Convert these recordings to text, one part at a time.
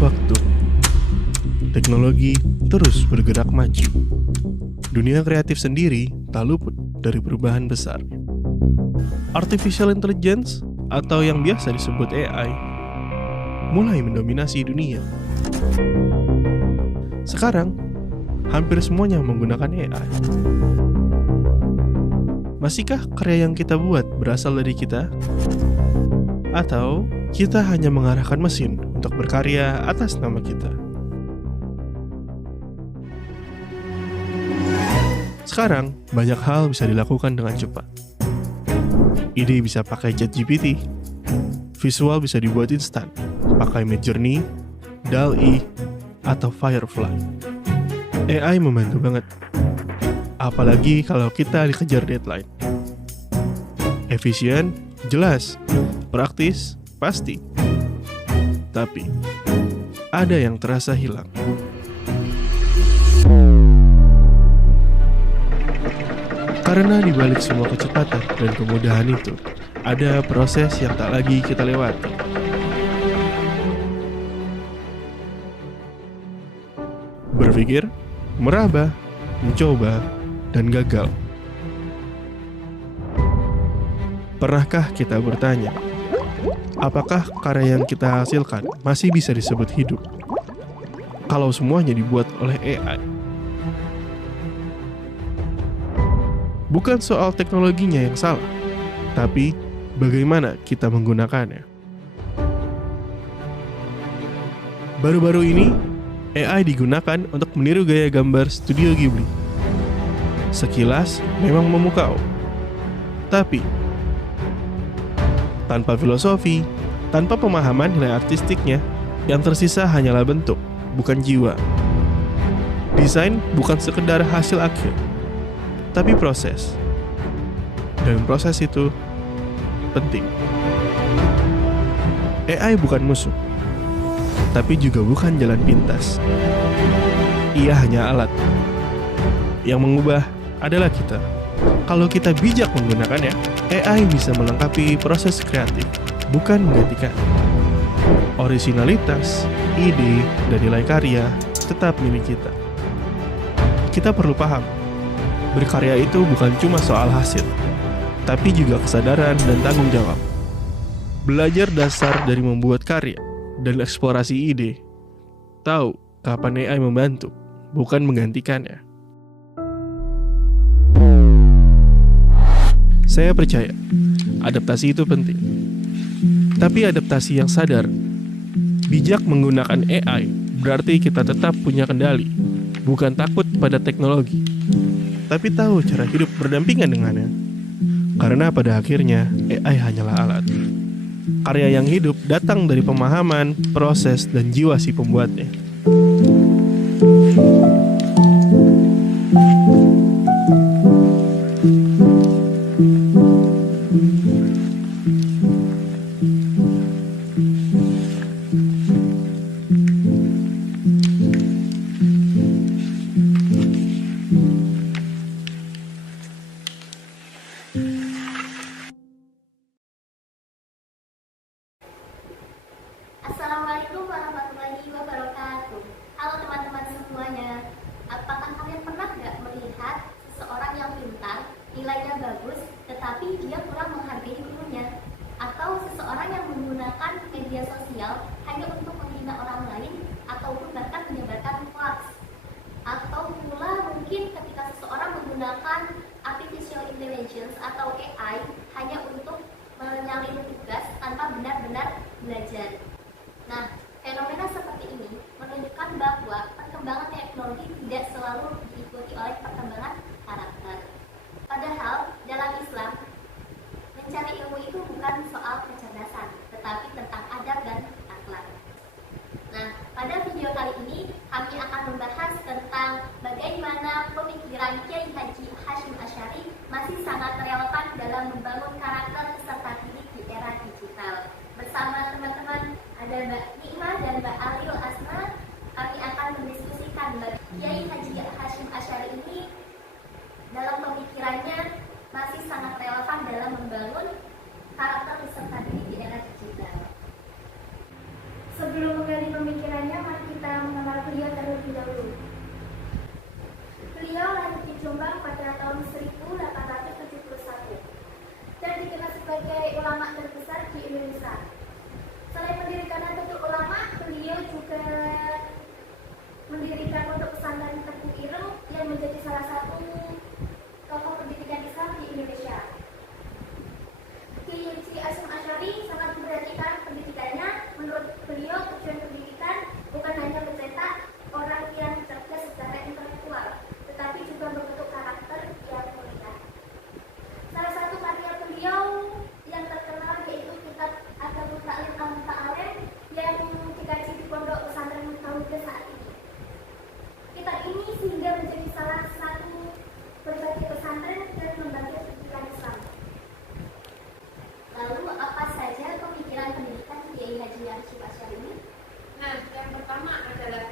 waktu, teknologi terus bergerak maju. Dunia kreatif sendiri tak luput dari perubahan besar. Artificial Intelligence atau yang biasa disebut AI mulai mendominasi dunia. Sekarang, hampir semuanya menggunakan AI. Masihkah karya yang kita buat berasal dari kita? Atau kita hanya mengarahkan mesin untuk berkarya atas nama kita? Sekarang, banyak hal bisa dilakukan dengan cepat. Ide bisa pakai ChatGPT, visual bisa dibuat instan, pakai Midjourney, DALL-E, atau Firefly. AI membantu banget, apalagi kalau kita dikejar deadline. Efisien, jelas, praktis, pasti. Tapi, ada yang terasa hilang. Karena di balik semua kecepatan dan kemudahan itu, ada proses yang tak lagi kita lewati. Berpikir, meraba, mencoba, dan gagal. Pernahkah kita bertanya, apakah karya yang kita hasilkan masih bisa disebut hidup kalau semuanya dibuat oleh AI? Bukan soal teknologinya yang salah, tapi bagaimana kita menggunakannya. Baru-baru ini, AI digunakan untuk meniru gaya gambar Studio Ghibli. Sekilas memang memukau, tapi tanpa filosofi, tanpa pemahaman nilai artistiknya, yang tersisa hanyalah bentuk, bukan jiwa. Desain bukan sekedar hasil akhir, tapi proses. Dan proses itu penting. AI bukan musuh, tapi juga bukan jalan pintas. Ia hanya alat. Yang mengubah adalah kita. Kalau kita bijak menggunakannya, AI bisa melengkapi proses kreatif, bukan menggantikan. Originalitas, ide, dan nilai karya tetap milik kita. Kita perlu paham, berkarya itu bukan cuma soal hasil, tapi juga kesadaran dan tanggung jawab. Belajar dasar dari membuat karya dan eksplorasi ide. Tahu kapan AI membantu, bukan menggantikannya. Saya percaya, adaptasi itu penting. Tapi adaptasi yang sadar. Bijak menggunakan AI berarti kita tetap punya kendali, bukan takut pada teknologi, tapi tahu cara hidup berdampingan dengannya. Karena pada akhirnya, AI hanyalah alat. Karya yang hidup datang dari pemahaman, proses, dan jiwa si pembuatnya. Assalamualaikum warahmatullahi wabarakatuh. Halo teman-teman semuanya. Apakah kalian pernah nggak melihat seseorang yang pintar, nilainya bagus, tetapi dia kurang menghargai gurunya? Atau seseorang yang menggunakan media sosial hanya untuk menghina orang lain, ataupun bahkan menyebarkan hoax? Atau pula mungkin ketika seseorang menggunakan artificial intelligence atau AI hanya untuk menyalin tugas tanpa benar-benar belajar. Nah, fenomena seperti ini menunjukkan bahwa perkembangan teknologi tidak selalu diikuti oleh perkembangan karakter. Padahal, dalam Islam, mencari ilmu itu bukan soal kecerdasan, tetapi tentang adab dan akhlak. Nah, pada video kali ini, kami akan membahas tentang bagaimana pemikiran Kiai Haji Hasyim Asy'ari masih sangat relevan dalam membangun karakter peserta didik di era digital. Bersama teman-teman ada Mbak Nikma dan Mbak Alil Asma, kami akan mendiskusikan Kiai Haji Hasyim Asy'ari ini dalam pemikirannya masih sangat relevan dalam membangun karakter peserta didik di era digital. Sebelum menggali pemikirannya, sebagai ulama terbesar di Indonesia. Selain mendirikan Nahdlatul Ulama, beliau juga mendirikan Pondok Pesantren Tebu Ireng yang menjadi salah satu tokoh pendidikan Islam di Indonesia. Kiai Haji Hasyim Asy'ari sangat memperhatikan pendidikannya. Menurut beliau, tujuan pendidikan bukan hanya mencetak orang yang cerdas secara intelektual, tetapi juga membentuk karakter yang mulia. Salah satu karya beliau yang terkenal yaitu kitab Adabut Ta'lim Al-Muta'alim yang dikaji di Pondok Pesantren Tauhid saat ini. Kitab ini sehingga menjadi salah satu berbagai pesantren dan lembaga pendidikan Islam. Lalu apa saja pemikiran pendidikan Kiai Haji Hasyim Asy'ari ini? Nah, yang pertama adalah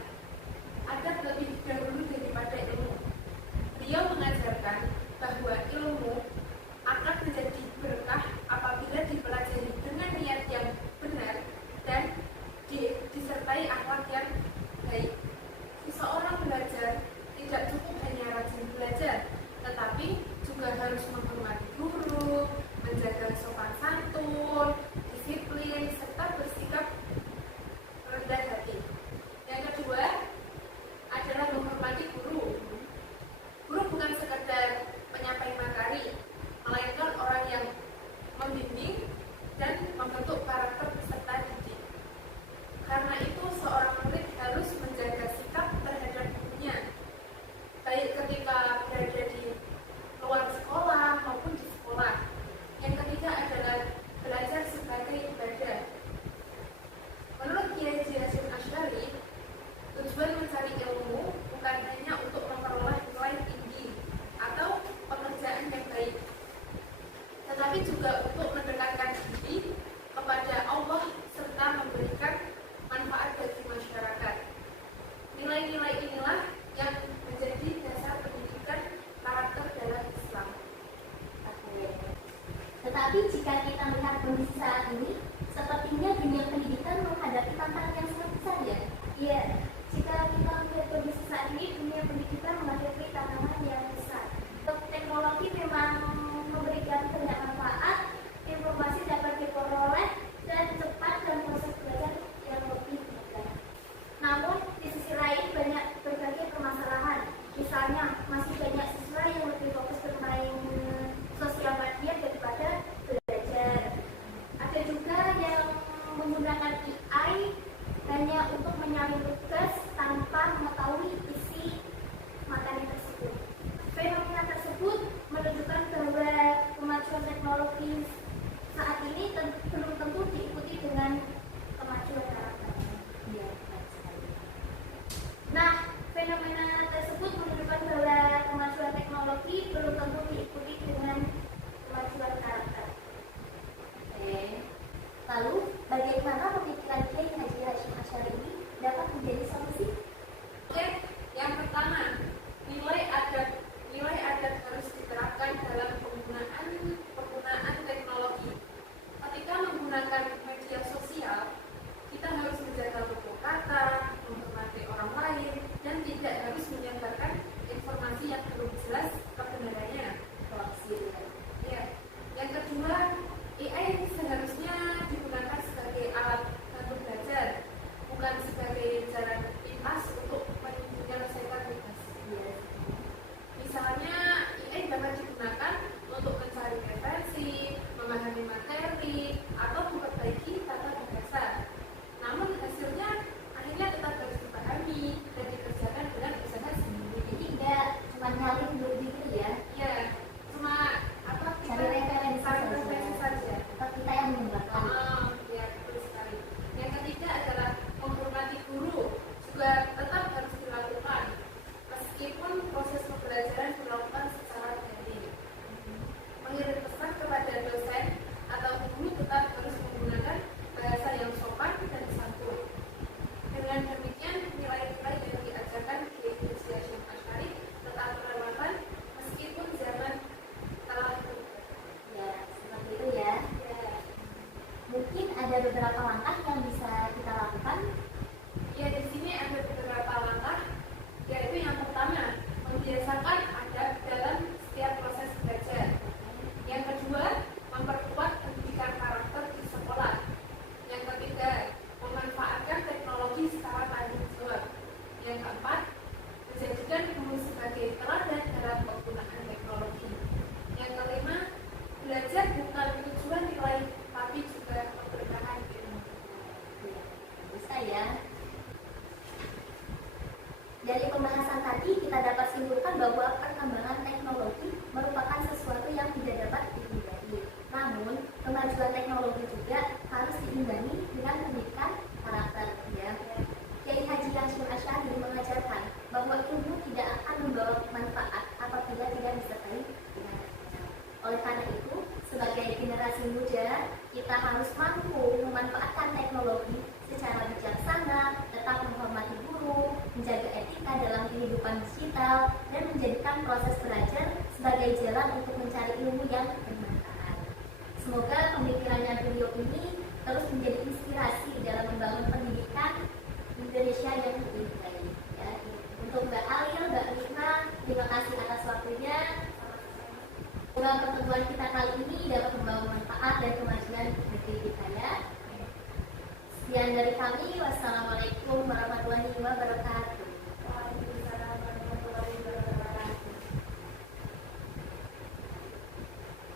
adab lebih dahulu daripada ilmu. Beliau mengajarkan bahwa ilmu akan menjadi berkah apabila dipelajari dengan niat yang benar dan disertai akhlak yang baik. Seseorang belajar tidak cukup hanya rajin belajar, tetapi juga harus menghormati guru, menjaga sopan santun, disiplin, serta bersikap rendah hati. Yang kedua adalah menghormati guru. Guru bukan sekedar penyampai materi, melainkan orang yang membimbing dan membentuk karakter peserta didik. Karena itu seorang murid harus menjaga sikap terhadap gurunya, baik ketika berada di luar sekolah maupun di sekolah. Yang ketiga adalah belajar sebagai ibadah. Menurut Kiai Haji Hasyim Asy'ari, tujuan mencari ilmu bukan hanya untuk memperoleh nilai tinggi atau pekerjaan yang baik, tetapi juga untuk mendekatkan diri kepada Allah serta memberikan manfaat bagi masyarakat. Nilai-nilai inilah yang menjadi dasar pendidikan karakter dalam Islam. Tetapi jika kita melihat kondisi saat ini, sepertinya dunia pendidikan menghadapi tantangan yang sangat besar ya. Iya, jika kita melihat kondisi saat ini, dunia pendidikan menghadapi tantangan yang besar. Teknologi memang memberikan banyak manfaat, informasi dapat diperoleh dan cepat dan proses belajar yang lebih mudah. Namun di sisi lain banyak berbagai permasalahan. Misalnya masih banyak siswa yang lebih fokus bermain sosial media daripada belajar. Ada juga yang menggunakan AI hanya untuk menyalin tugas tanpa mengetahui isi materi tersebut. Fenomena tersebut menunjukkan bahwa kemajuan teknologi saat ini belum tentu diikuti dengan kemajuan karakter. Nah, fenomena tersebut menunjukkan bahwa kemajuan teknologi belum tentu diikuti dengan kemajuan karakter. Lalu, bagaimana pemikiran Kiai Haji Hasyim Asy'ari ini dapat menjadi solusi? Oke, yang pertama, nilai adab harus diterapkan dalam penggunaan teknologi. Ketika menggunakan media sosial, kita harus menjaga tutur kata, menghormati orang lain, dan tidak harus menyebarkan informasi yang belum jelas kebenarannya. Ya. Yang kedua, AI seharusnya digunakan sebagai alat bantu belajar, bukan sebagai jalan pintas untuk menyelesaikan tugas. Misalnya, AI dapat digunakan untuk mencari referensi, memahami materi, atau memperbaiki tata bahasa. Namun hasilnya akhirnya tetap harus dipahami dan dikerjakan dengan usaha sendiri. Jadi nggak cuma nyalin gitu ya? Ya, cuma Cari referensi saja. Atau kita yang mengembangkan. Ya, betul sekali. Yang ketiga adalah menghormati guru, juga tetap harus dilakukan meskipun proses pembelajaran dilakukan secara daring. Mengirim pesan kepada dosen atau guru tetap harus menggunakan bahasa yang sopan dan santun. Dengan demikian, nilai-nilai yang diajarkan di Kiai Hasyim Asy'ari tetap relevan meskipun zaman telah berubah. Ya, seperti itu ya. Mungkin ada beberapa langkah yang bisa kita lakukan. Ya, di sini ada beberapa langkah, yaitu yang pertama, membiasakan adab dalam setiap proses belajar. Yang kedua, memperkuat kemajuan teknologi juga harus diimbangi dengan pendidikan karakter. Ya. Kiai Haji Hashim Asy'ari mengajarkan bahwa ilmu tidak akan membawa manfaat apabila tidak disertai dengan amal. Oleh karena itu, sebagai generasi muda, kita harus mampu memanfaatkan teknologi secara bijaksana, tetap menghormati guru, menjaga etika dalam kehidupan digital, dan menjadikan proses belajar sebagai jalan untuk mencari ilmu yang bermanfaat. Semoga pemikirannya beliau ini terus menjadi inspirasi dalam membangun pendidikan Indonesia yang lebih baik. Ya. Untuk Mbak Alil, Mbak Rifna, terima kasih atas waktunya. Semoga pertemuan kita kali ini dapat membawa manfaat dan kemajuan negeri kita ya. Sekian dari kami. Wassalamualaikum warahmatullahi wabarakatuh.